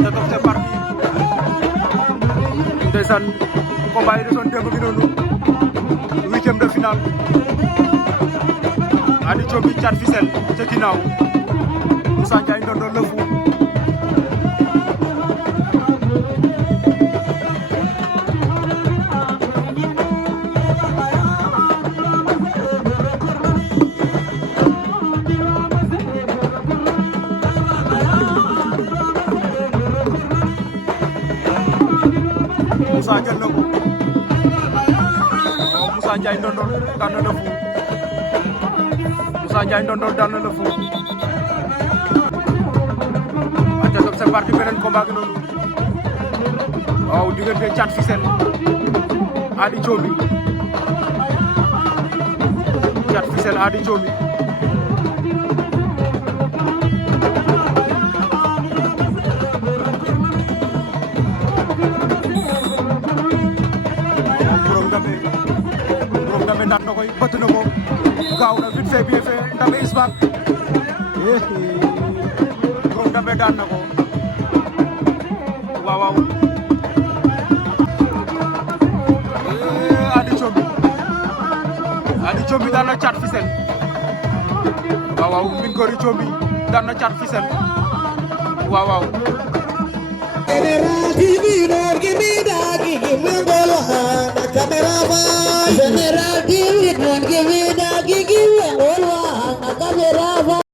aca donc c'est parti ndeysaan combat yi desoon démb gi noonu huitième de finale Ady Thioby Thiat Fissel ca ginnaaw Moussa Ndiaye Ndondol le fou Moussa jël na ko Moussa Ndiaye Ndondol daan na le fou Moussa Ndiaye Ndondol daan na le fou aca donc c'est parti beneen combat gi noonu waaw diggante Thiat Fissel Ady Thioby Thiat Fissel Ady Thioby borom Ndambe naan na koy bëtt na ko gaaw na vite fait bien fait Ndambe is back borom Ndambe daan na ko waaw waaw Ady Thioby daan na Thiat Fissel waaw waaw Mbingori Thioby daan na Thiat Fissel waaw waaw